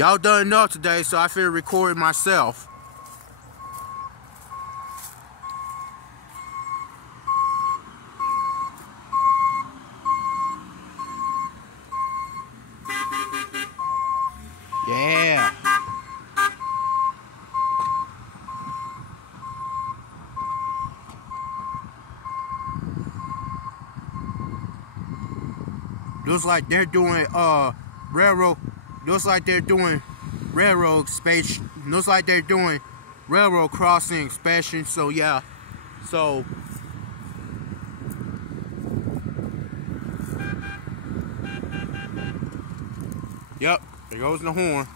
Y'all done enough today, so I feel record myself. Yeah. Looks like they're doing railroad. Looks like they're doing railroad space. Looks like they're doing railroad crossing inspection. So yeah. So yep, there goes the horn.